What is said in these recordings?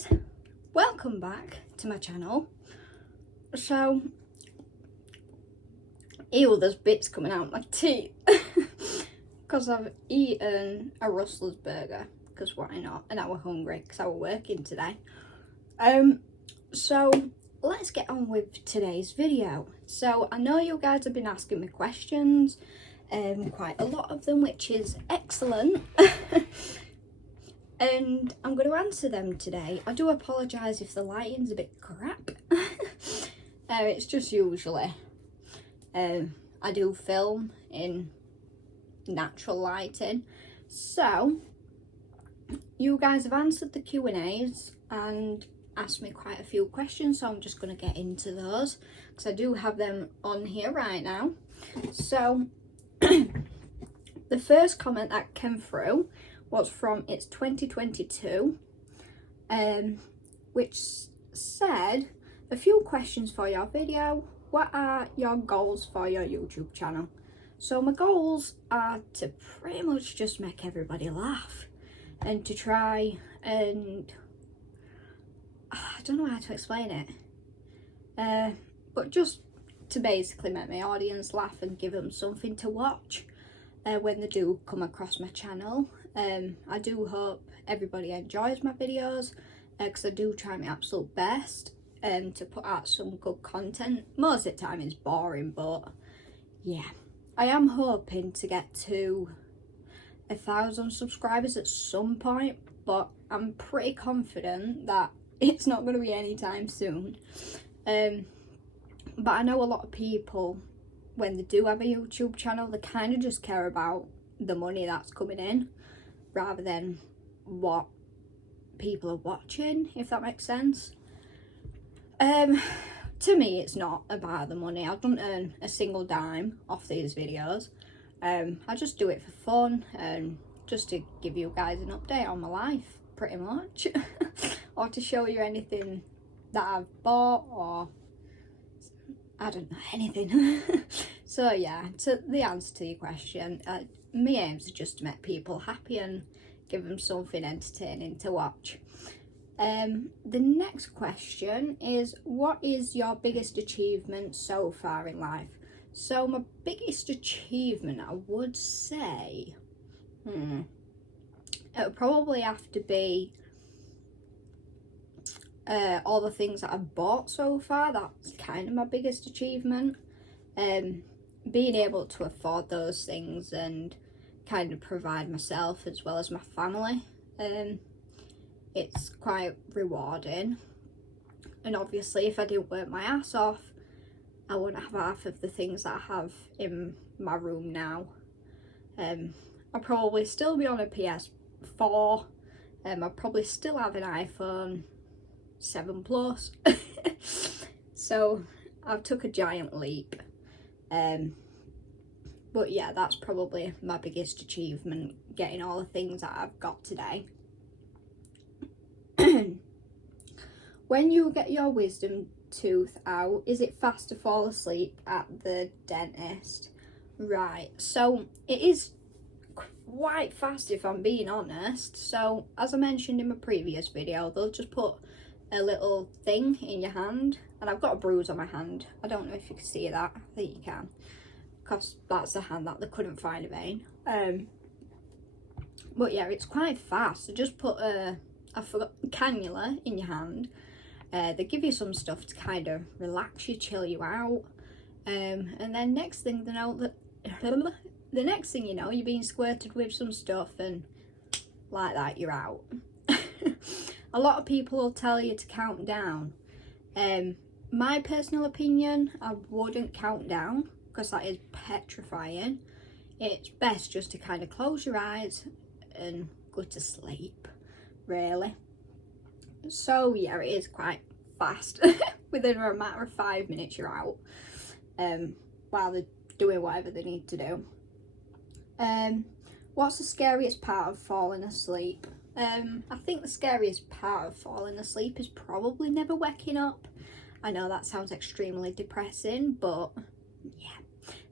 guys, welcome back to my channel. So, ew, there's bits coming out of my teeth because I've eaten a Rustler's burger, because why not, and I was hungry because I was working today. So let's get on with today's video. So I know you guys have been asking me questions, quite a lot of them, which is excellent. And I'm going to answer them today. I do apologise if the lighting's a bit crap. It's just usually I do film in natural lighting. So you guys have answered the Q&As and asked me quite a few questions, so I'm just going to get into those because I do have them on here right now. So the first comment that came through was from It's 2022, which said, a few questions for your video. What are your goals for your YouTube channel? So my goals are to pretty much just make everybody laugh and to try and, I don't know how to explain it, but just to basically make my audience laugh and give them something to watch when they do come across my channel. I do hope everybody enjoys my videos because I do try my absolute best to put out some good content. Most of the time it's boring, but yeah, I am hoping to get to 1,000 subscribers at some point, but I'm pretty confident that it's not going to be anytime soon. But I know a lot of people, when they do have a YouTube channel, they kind of just care about the money that's coming in rather than what people are watching, if that makes sense. To me, it's not about the money. I don't earn a single dime off these videos. I just do it for fun and just to give you guys an update on my life, pretty much. Or to show you anything that I've bought, or I don't know, anything. So yeah, to the answer to your question, my aims are just to make people happy and give them something entertaining to watch. The next question is, what is your biggest achievement so far in life? So my biggest achievement, I would say, it would probably have to be all the things that I've bought so far. That's kind of my biggest achievement. Being able to afford those things and kind of provide myself as well as my family, it's quite rewarding. And obviously if I didn't work my ass off, I wouldn't have half of the things that I have in my room now. I'll probably still be on a PS4. I'll probably still have an iPhone 7 Plus. So I've took a giant leap. But yeah, that's probably my biggest achievement, getting all the things that I've got today. When you get your wisdom tooth out, is it fast to fall asleep at the dentist? Right, so it is quite fast if I'm being honest. So as I mentioned in my previous video, they'll just put a little thing in your hand, and I've got a bruise on my hand. I don't know if you can see that. I think you can, because that's the hand that they couldn't find a vein. But yeah, it's quite fast. They just put a cannula in your hand. They give you some stuff to kind of relax you, chill you out, and then next thing you know, the next thing you know, you're being squirted with some stuff, and like that, you're out. A lot of people will tell you to count down. My personal opinion, I wouldn't count down because that is petrifying. It's best just to kind of close your eyes and go to sleep, really. So yeah, it is quite fast. Within a matter of 5 minutes you're out, while they're doing whatever they need to do. What's the scariest part of falling asleep? I think the scariest part of falling asleep is probably never waking up. I know that sounds extremely depressing, but yeah,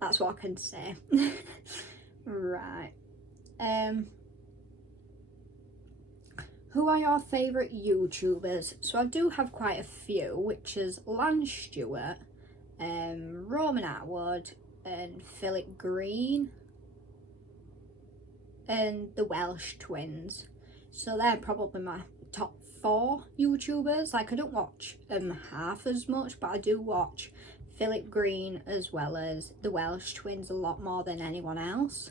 that's what I can say. Right. Who are your favourite YouTubers? So I do have quite a few, which is Lance Stewart, Roman Atwood, and Philip Green, and the Welsh Twins. So they're probably my top 4 YouTubers. Like, I don't watch half as much, but I do watch Philip Green as well as the Welsh Twins a lot more than anyone else.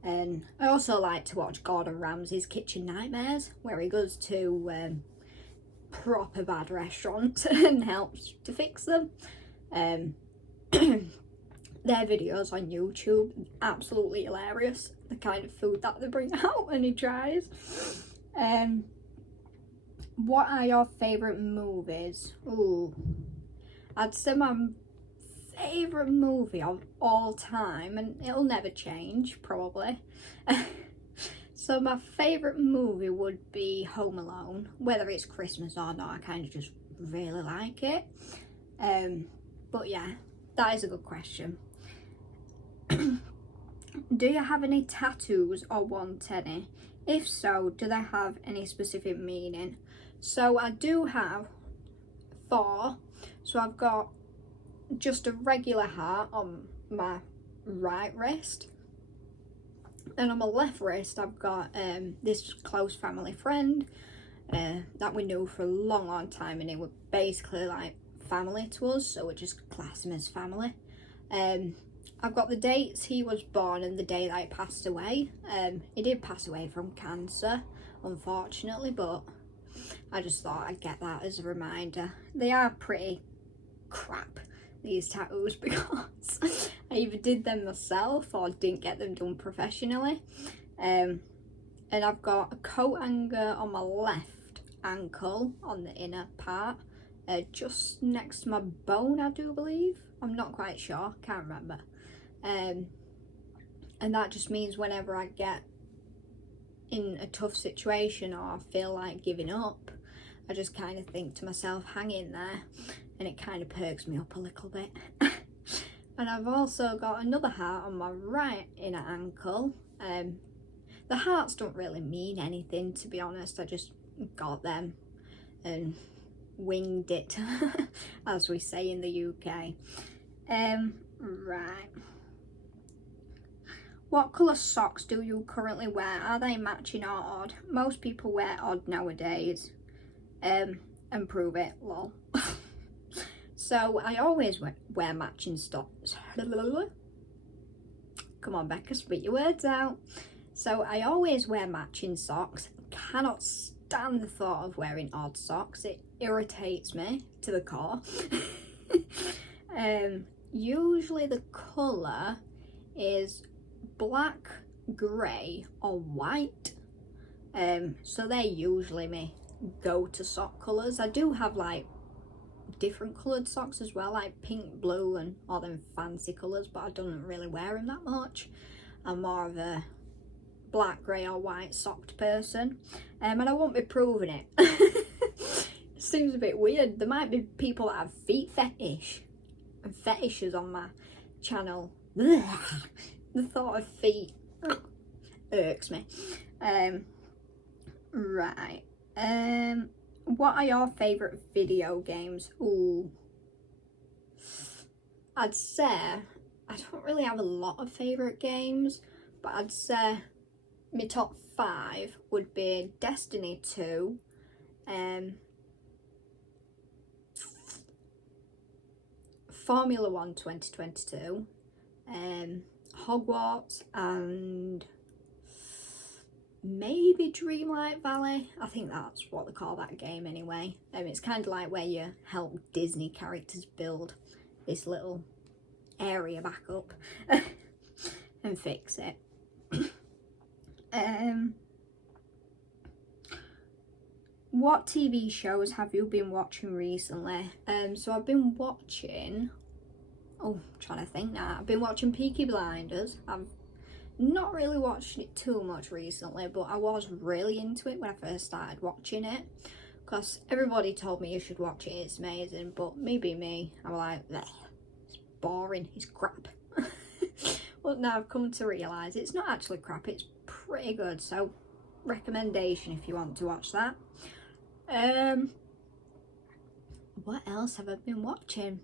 And I also like to watch Gordon Ramsay's Kitchen Nightmares, where he goes to proper bad restaurants and helps to fix them. Their videos on YouTube, absolutely hilarious. The kind of food that they bring out and he tries. What are your favourite movies? Ooh, I'd say my favourite movie of all time, and it'll never change probably. So my favourite movie would be Home Alone. Whether it's Christmas or not, I kind of just really like it. But yeah, that is a good question. Do you have any tattoos or want any? If so, do they have any specific meaning? So I do have 4. So I've got just a regular heart on my right wrist, and on my left wrist I've got this close family friend that we knew for a long time, and it was basically like family to us, so we just class him as family. I've got the dates he was born and the day that he passed away. He did pass away from cancer, unfortunately, but I just thought I'd get that as a reminder. They are pretty crap, these tattoos, because I either did them myself or didn't get them done professionally. And I've got a coat hanger on my left ankle on the inner part, just next to my bone, I do believe. I'm not quite sure, can't remember. And that just means whenever I get in a tough situation or feel like giving up, I just kind of think to myself, hang in there, and it kind of perks me up a little bit. And I've also got another heart on my right inner ankle. The hearts don't really mean anything, to be honest. I just got them and winged it, as we say in the UK. Right. What colour socks do you currently wear? Are they matching or odd? Most people wear odd nowadays. And prove it, lol. So I always wear matching socks. Come on, Becca, spit your words out. So I always wear matching socks. Cannot stand the thought of wearing odd socks. It irritates me to the core. Usually the colour is black, grey or white. So they're usually my go-to sock colours. I do have like different coloured socks as well, like pink, blue and all them fancy colours, but I don't really wear them that much. I'm more of a black, grey or white socked person, and I won't be proving it. It seems a bit weird. There might be people that have feet fetish and fetishes on my channel. The thought of feet irks me. Right. What are your favourite video games? Ooh. I'd say I don't really have a lot of favourite games, but I'd say my top 5 would be Destiny 2, Formula 1 2022, Hogwarts, and maybe Dreamlight Valley. I think that's what they call that game anyway. It's kind of like where you help Disney characters build this little area back up and fix it. What TV shows have you been watching recently? So I've been watching, I'm trying to think now. I've been watching Peaky Blinders. I've not really watched it too much recently, but I was really into it when I first started watching it, because everybody told me you should watch it, it's amazing. But maybe me, I'm like, it's boring, it's crap. But now I've come to realise it's not actually crap, it's pretty good. So recommendation if you want to watch that. What else have I been watching?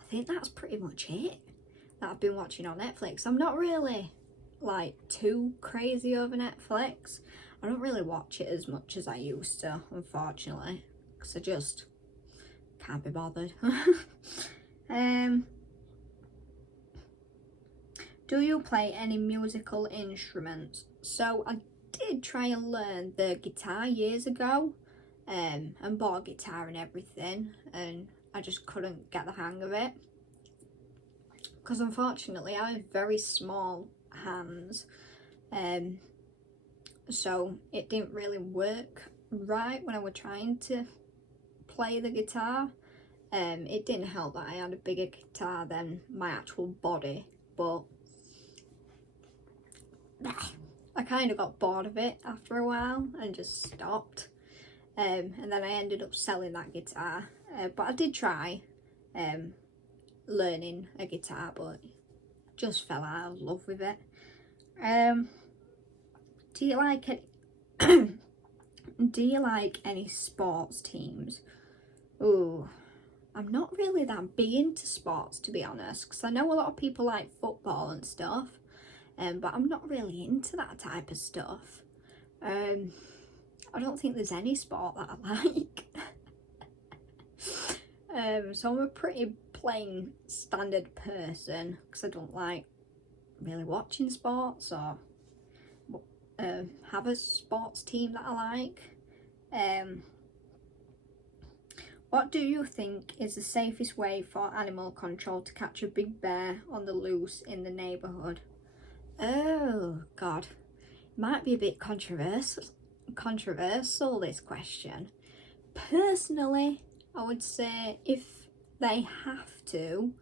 I think that's pretty much it that I've been watching on Netflix. I'm not really like too crazy over Netflix. I don't really watch it as much as I used to, unfortunately, because I just can't be bothered. Do you play any musical instruments? So I did try and learn the guitar years ago, and bought a guitar and everything, and I just couldn't get the hang of it because unfortunately I have very small hands, so it didn't really work right when I was trying to play the guitar. It didn't help that I had a bigger guitar than my actual body, but I kind of got bored of it after a while and just stopped. And then I ended up selling that guitar, but I did try learning a guitar, but just fell out of love with it. Do you like it? Do you like any sports teams? Ooh, I'm not really that big into sports, to be honest, because I know a lot of people like football and stuff, but I'm not really into that type of stuff. I don't think there's any sport that I like. So I'm a pretty plain standard person because I don't like really watching sports or have a sports team that I like. What do you think is the safest way for animal control to catch a big bear on the loose in the neighbourhood? Oh God, might be a bit controversial this question. Personally, I would say if they have to,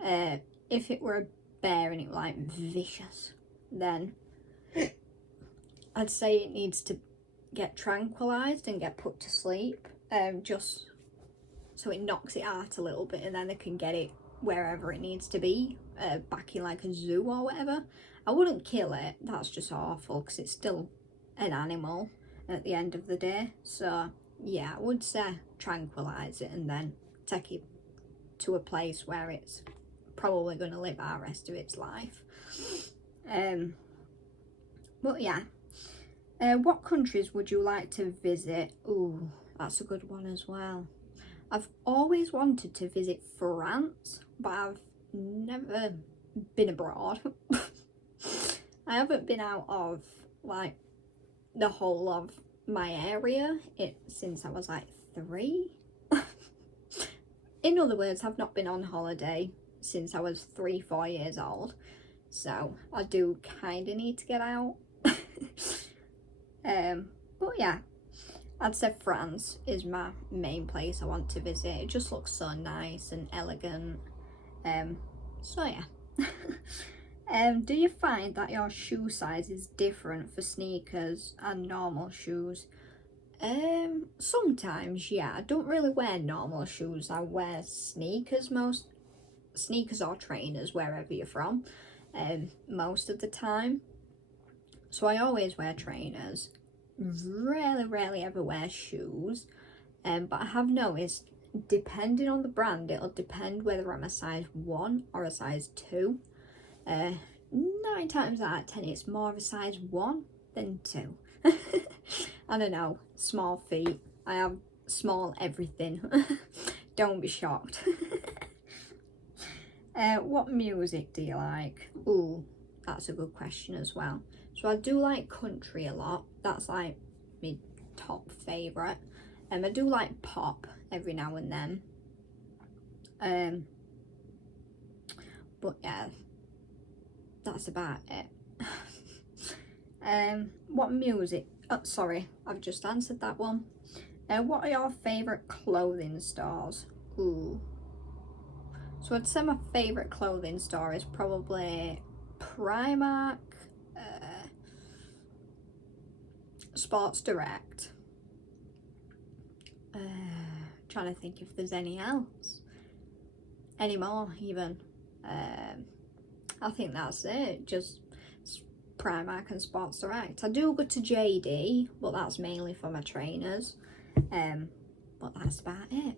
if it were a bear and it was like vicious, then I'd say it needs to get tranquilized and get put to sleep, just so it knocks it out a little bit, and then they can get it wherever it needs to be, back in like a zoo or whatever. I wouldn't kill it, that's just awful, because it's still an animal at the end of the day. So yeah, I would say tranquilize it and then take it to a place where it's probably going to live out the rest of its life. But yeah, what countries would you like to visit? Ooh, that's a good one as well. I've always wanted to visit France, but I've never been abroad. I haven't been out of like the whole of my area since I was like 3. In other words, I've not been on holiday since I was 3-4 years old, so I do kind of need to get out. But yeah, I'd say France is my main place I want to visit. It just looks so nice and elegant. So yeah. Do you find that your shoe size is different for sneakers and normal shoes? Sometimes, yeah. I don't really wear normal shoes. I wear sneakers or trainers, wherever you're from, most of the time. So I always wear trainers. Rarely ever wear shoes. But I have noticed, depending on the brand, it'll depend whether I'm a size 1 or a size 2. 9 times out of 10 it's more of a size 1 than 2. I don't know, small feet. I have small everything. Don't be shocked. What music do you like? Ooh, that's a good question as well. So I do like country a lot. That's like my top favourite. I do like pop every now and then. But yeah, that's about it. What music? Oh, sorry, I've just answered that one. What are your favourite clothing stores? Ooh. So I'd say my favourite clothing store is probably Primark, Sports Direct. Trying to think if there's any more even. I think that's it. Just Primark and Sports Direct. I do go to JD, but that's mainly for my trainers. But that's about it.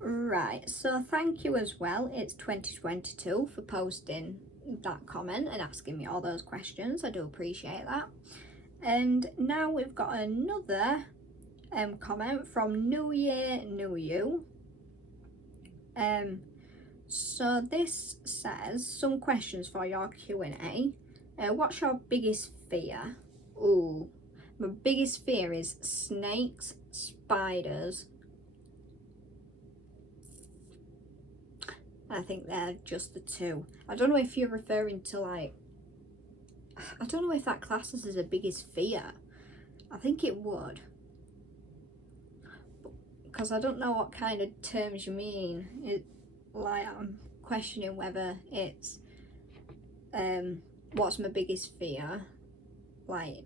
Right, so thank you as well. It's 2022 for posting that comment and asking me all those questions. I do appreciate that. And now we've got another comment from New Year, New You. So this says, some questions for your Q&A. What's your biggest fear? Ooh, my biggest fear is snakes, spiders. I think they're just the two. I don't know if you're referring to like, I don't know if that classes as a biggest fear. I think it would. Because I don't know what kind of terms you mean. Like, I'm questioning whether it's what's my biggest fear, like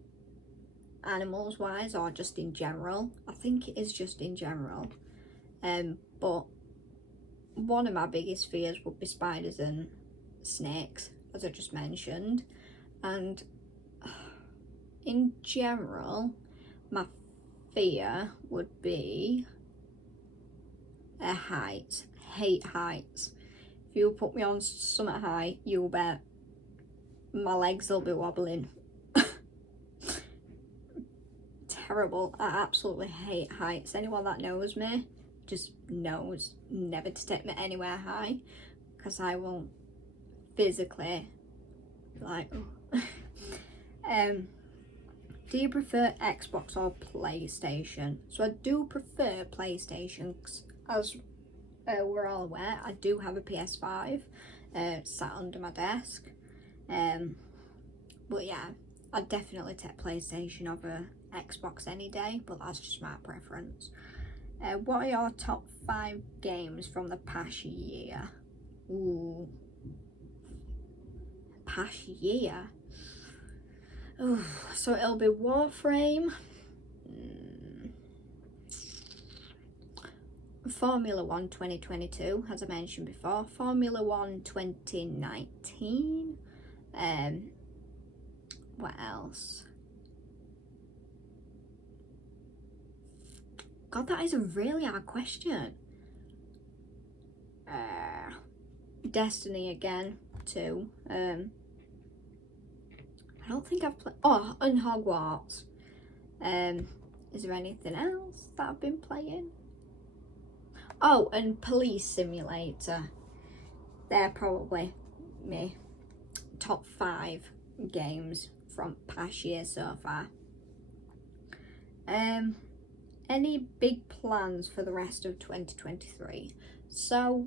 animals wise or just in general. I think it is just in general. But one of my biggest fears would be spiders and snakes, as I just mentioned. And in general, my fear would be heights. Hate heights. If you put me on something high, you'll bet my legs will be wobbling. Terrible. I absolutely hate heights. Anyone that knows me just knows never to take me anywhere high, because I will physically like do you prefer Xbox or PlayStation? So I do prefer PlayStation, as we're all aware. I do have a PS5 sat under my desk, but yeah, I'd definitely take PlayStation over Xbox any day, but that's just my preference. What are your top 5 games from the past year? Ooh, past year. Ooh, so it'll be Warframe, Formula 1 2022, as I mentioned before, Formula 1 2019, what else? God, that is a really hard question. Destiny again, too. I don't think I've played. Oh, and Hogwarts. Is there anything else that I've been playing? Oh, and Police Simulator. They're probably my top 5 games from past year so far. Any big plans for the rest of 2023? So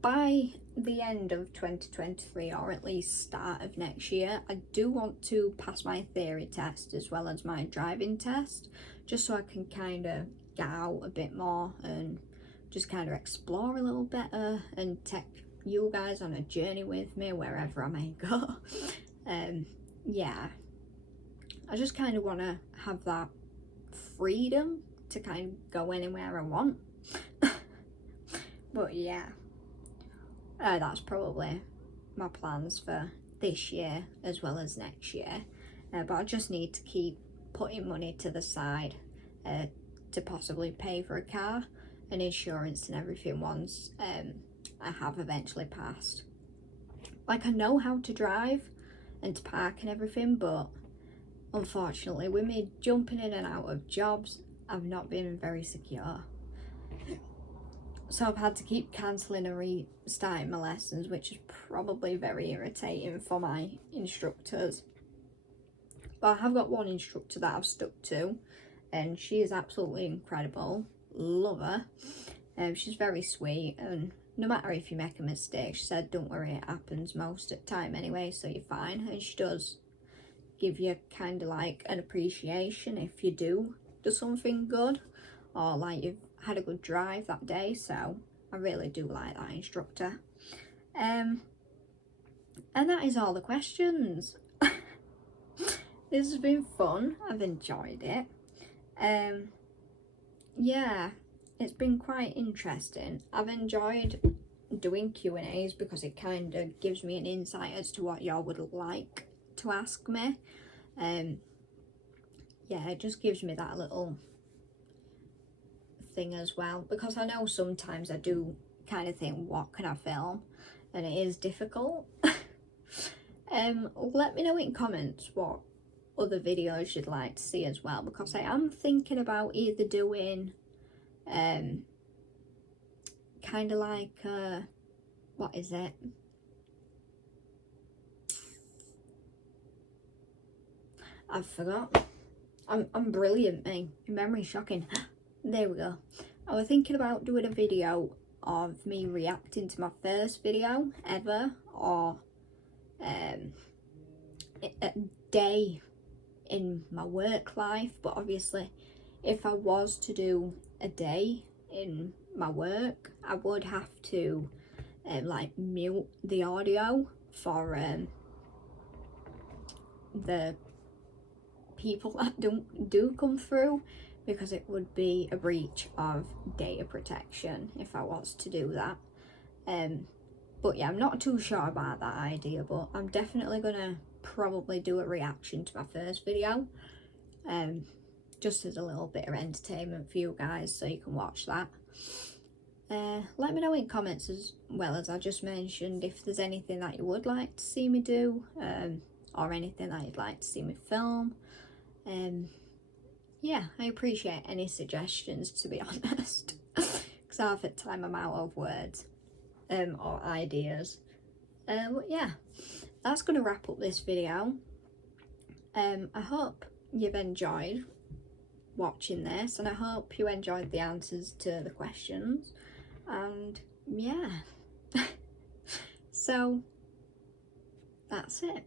by the end of 2023, or at least start of next year, I do want to pass my theory test as well as my driving test, just so I can kind of get out a bit more and just kind of explore a little better and take you guys on a journey with me wherever I may go. Yeah, I just kind of want to have that freedom to kind of go anywhere I want. But yeah, that's probably my plans for this year as well as next year. But I just need to keep putting money to the side to possibly pay for a car and insurance and everything once I have eventually passed. Like, I know how to drive and to park and everything, but unfortunately with me jumping in and out of jobs, I've not been very secure. So I've had to keep cancelling and restarting my lessons, which is probably very irritating for my instructors. But I have got one instructor that I've stuck to, and she is absolutely incredible. Love her. She's very sweet, and no matter if you make a mistake, she said, don't worry, it happens most of the time anyway, so you're fine. And she does give you kind of like an appreciation if you do something good, or like you've had a good drive that day. So I really do like that instructor. And that is all the questions. This has been fun. I've enjoyed it. Yeah, it's been quite interesting. I've enjoyed doing Q&As because it kind of gives me an insight as to what y'all would like to ask me. Yeah, it just gives me that little thing as well, because I know sometimes I do kind of think, what can I film? And it is difficult. Let me know in comments what other videos you'd like to see as well, because I am thinking about either doing kind of like what is it, I forgot. I'm brilliant, me. Memory's shocking. There we go. I was thinking about doing a video of me reacting to my first video ever, or a day in my work life. But obviously, if I was to do a day in my work, I would have to like mute the audio for the people that do come through, because it would be a breach of data protection if I was to do that. But yeah, I'm not too sure about that idea, but I'm definitely gonna probably do a reaction to my first video, just as a little bit of entertainment for you guys, so you can watch that. Let me know in comments, as well as I just mentioned, if there's anything that you would like to see me do, or anything that you'd like to see me film. Yeah, I appreciate any suggestions, to be honest, because half the time I'm out of words or ideas. But yeah, that's going to wrap up this video. I hope you've enjoyed watching this, and I hope you enjoyed the answers to the questions, and yeah. So that's it.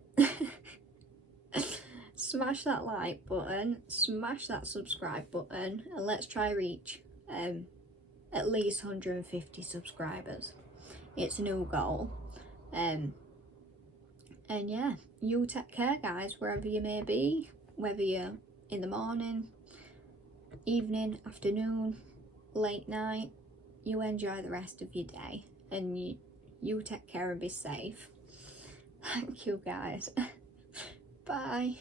Smash that like button, smash that subscribe button, and let's try reach at least 150 subscribers. It's a new goal. And yeah, you take care, guys, wherever you may be, whether you're in the morning, evening, afternoon, late night. You enjoy the rest of your day, and you take care and be safe. Thank you, guys. Bye.